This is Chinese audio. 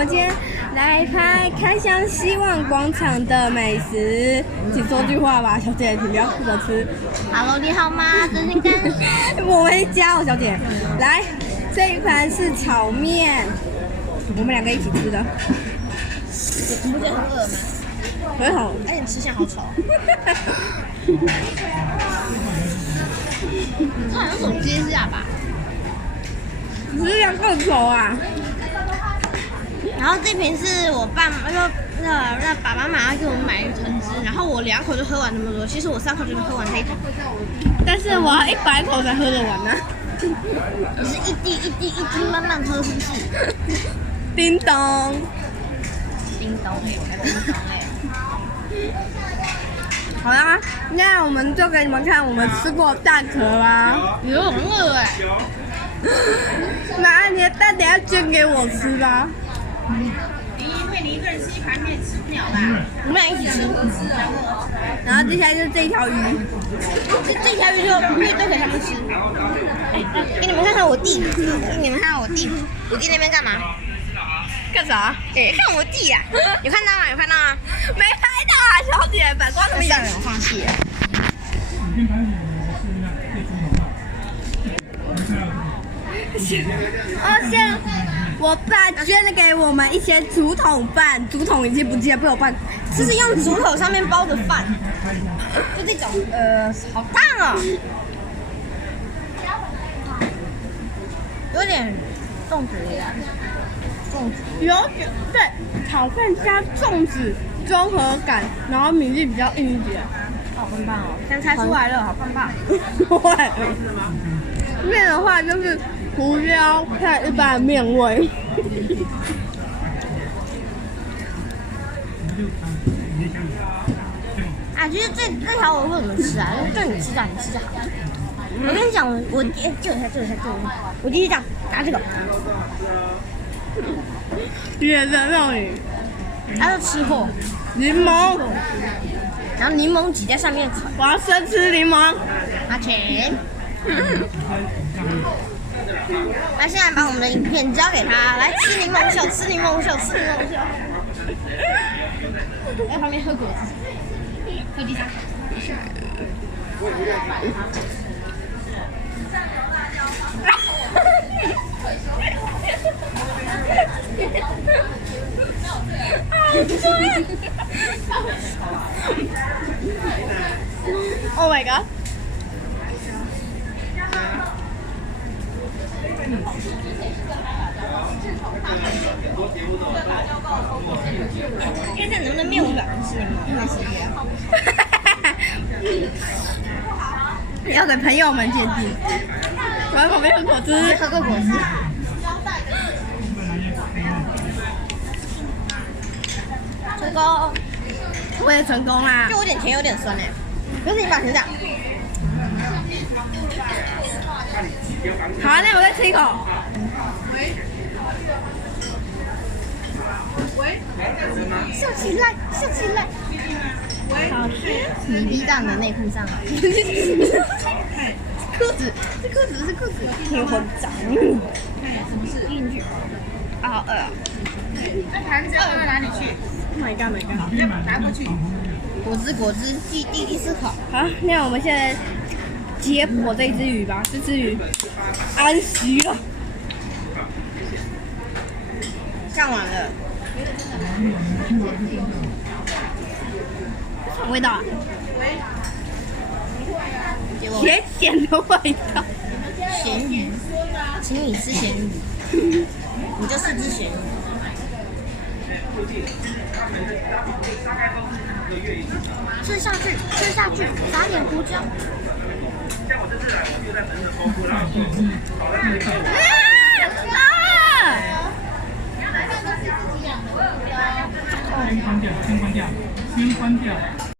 们今天来拍开箱希望广场的美食，请说句话吧，小姐，请不要负责吃。Hello， 你好吗？真心干。我没加哦，小姐。来，这一盘是炒面，我们两个一起吃的。你不觉得很恶吗？很好。而且你吃相好丑。这好像手机下吧？你是两个丑啊？然后这瓶是我爸妈说，那爸爸妈妈给我们买一藤汁，然后我2口就喝完那么多，其实我3口就能喝完这一桶。但是我要100口才喝得完呢。你是一滴一滴一滴慢慢喝，是不是？叮咚，叮咚叮咚好啦，那我们就给你们看我们吃过的蛋壳吧。有很饿哎。妈，你的蛋等下捐给我吃吧。因为你一个人吃一盘面吃不了啦。我们俩一起吃。然后接下来就是这一条鱼，这条鱼就都给他们吃。给你们看看我弟，给你们看看我弟，我弟那边干嘛？干啥？看我弟呀！有看到吗？有看到吗？没拍到啊，小姐，反光什么眼？我放弃了。我爸捐了给我们一些竹筒饭，竹筒已经不见，被我爸这是用竹筒上面包的饭，就这种，好烫哦，有点粽子的呀，粽子有点对，炒饭加粽子综合感，然后米粒比较硬一点，好棒棒哦！现在猜出来了，好棒棒。对，面的话就是胡椒配一般的面味。啊，其实这条我为什么吃啊？就你吃的，你吃就好。我跟你讲，我弟就有他，我弟是这样拿这个，也在那里，他是吃货，柠檬，然后柠檬挤在上面烤。我要生吃柠檬。拿钱。那现在把我们的影片交给他，来吃柠檬秀，吃柠檬秀，吃柠檬秀。在旁边喝果汁，喝第3口。Oh my god！ 看看能不能面无表情吃柠檬，因为谁呀？要给朋友们鉴定。我在旁边喝果汁，喝个果汁。成功！我也成功啦。就有点甜，有点酸哎。可是你把成这样。好啊，那我再吃一口。笑起来，笑起来。好吃。你滴到你的内裤上了。裤子，是裤子，是裤子。挺混杂。进去。啊，好饿啊！那盘子要放到哪里去？ Oh my god， my god！ 拿过去。果汁，第4口。好，那我们现在解剖这只鱼吧。这只鱼安息了。看完了。什么味道啊？咸咸的味道。咸鱼，请你吃咸鱼，你就是只咸鱼。吃下去，吃下去，撒点胡椒。先关掉，先关掉，先关掉。